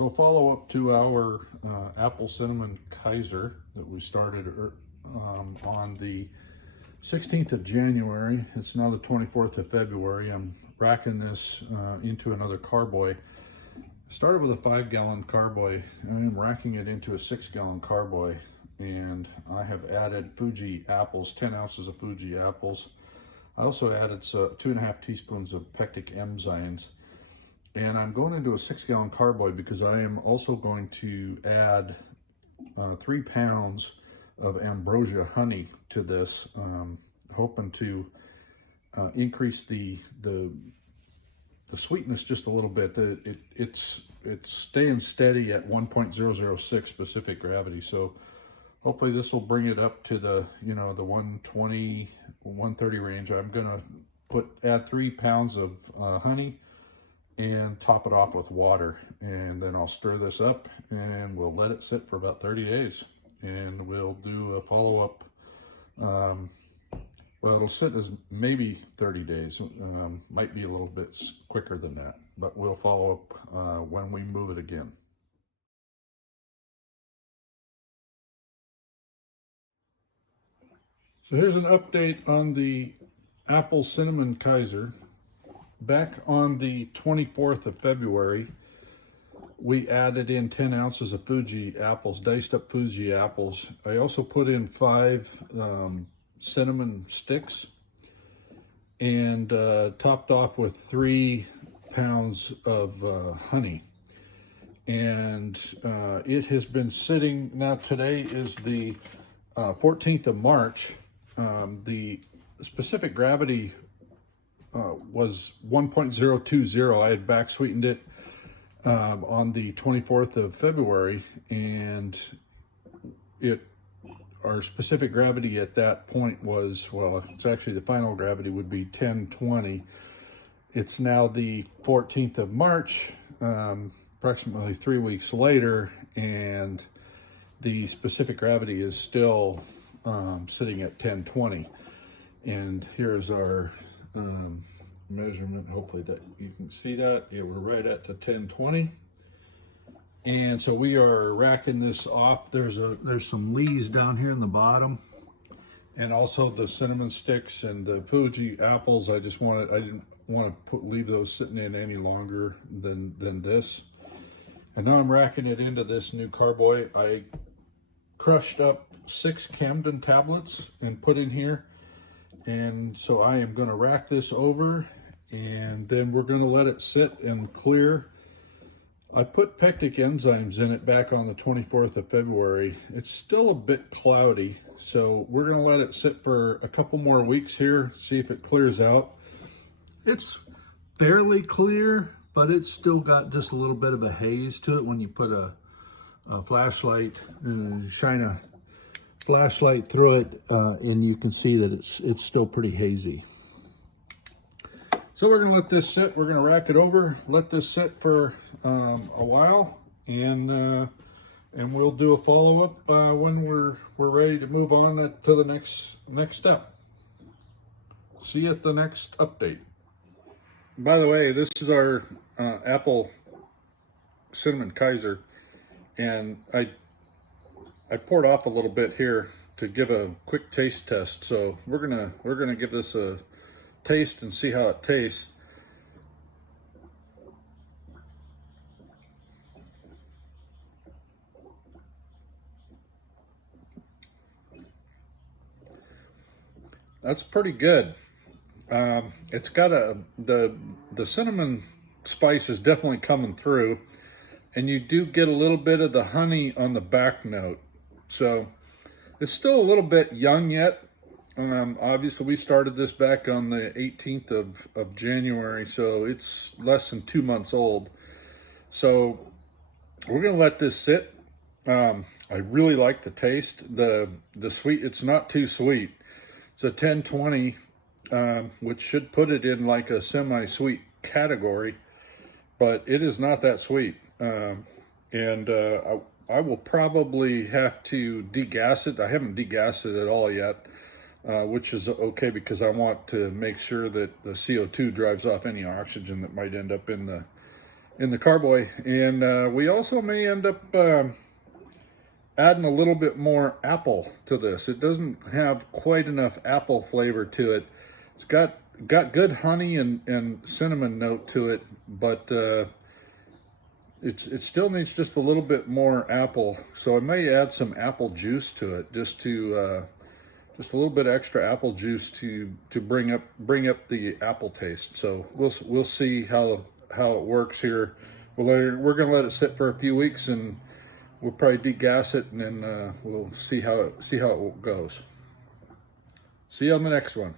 So a follow-up to our apple cinnamon Cyser that we started on the 16th of January. It's now the 24th of February. I'm racking this into another carboy. I started with a 5-gallon carboy and I'm racking it into a 6-gallon carboy, and I have added Fuji apples, 10 ounces of Fuji apples. I also added 2.5 teaspoons of pectic enzymes. And I'm going into a 6-gallon carboy because I am also going to add 3 pounds of ambrosia honey to this, hoping to increase the sweetness just a little bit. It's staying steady at 1.006 specific gravity, so hopefully this will bring it up to the the 120, 130 range. I'm gonna add 3 pounds of honey and top it off with water, and then I'll stir this up and we'll let it sit for about 30 days, and we'll do a follow-up. Well, it'll sit as maybe 30 days, might be a little bit quicker than that, but we'll follow up when we move it again. So here's an update on the apple cinnamon Cyser. Back on the 24th of February, we added in 10 ounces of Fuji apples, diced up Fuji apples. I also put in 5 cinnamon sticks and topped off with 3 pounds of honey. And it has been sitting, now today is the 14th of March. The specific gravity was 1.020. I had back-sweetened it on the 24th of February, and our specific gravity at that point was, well, it's actually the final gravity would be 1020. It's now the 14th of March, approximately 3 weeks later, and the specific gravity is still sitting at 1020. And here's our measurement. Hopefully that you can see that. Yeah, we're right at the 1020. And so we are racking this off. There's some leaves down here in the bottom, and also the cinnamon sticks and the Fuji apples. I didn't want to leave those sitting in any longer than this. And now I'm racking it into this new carboy. I crushed up 6 Camden tablets and put in here. And so I am going to rack this over, and then we're going to let it sit and clear. I put pectic enzymes in it back on the 24th of February. It's still a bit cloudy, so we're going to let it sit for a couple more weeks here, see if it clears out. It's fairly clear, but it's still got just a little bit of a haze to it when you put a flashlight, shine a flashlight through it, and you can see that it's still pretty hazy. So we're going to let this sit. We're going to rack it over, let this sit for a while, and we'll do a follow-up when we're ready to move on to the next step. See you at the next update. By the way, this is our apple cinnamon Cyser, and I poured off a little bit here to give a quick taste test. So we're gonna give this a taste and see how it tastes. That's pretty good. It's got the cinnamon spice is definitely coming through, and you do get a little bit of the honey on the back note. So it's still a little bit young yet. Obviously we started this back on the 18th of January, so it's less than 2 months old. So we're gonna let this sit. I really like the taste. The sweet, it's not too sweet. It's a 1020, which should put it in like a semi-sweet category, but it is not that sweet. I will probably have to degas it. I haven't degassed it at all yet, which is okay because I want to make sure that the CO2 drives off any oxygen that might end up in in the carboy. And we also may end up adding a little bit more apple to this. It doesn't have quite enough apple flavor to it. It's got good honey and cinnamon note to it, but it still needs just a little bit more apple. So I may add some apple juice to it, just a little bit extra apple juice to bring up the apple taste. So we'll see how it works here. We're gonna let it sit for a few weeks, and we'll probably degas it, and then we'll see how it goes. See you on the next one.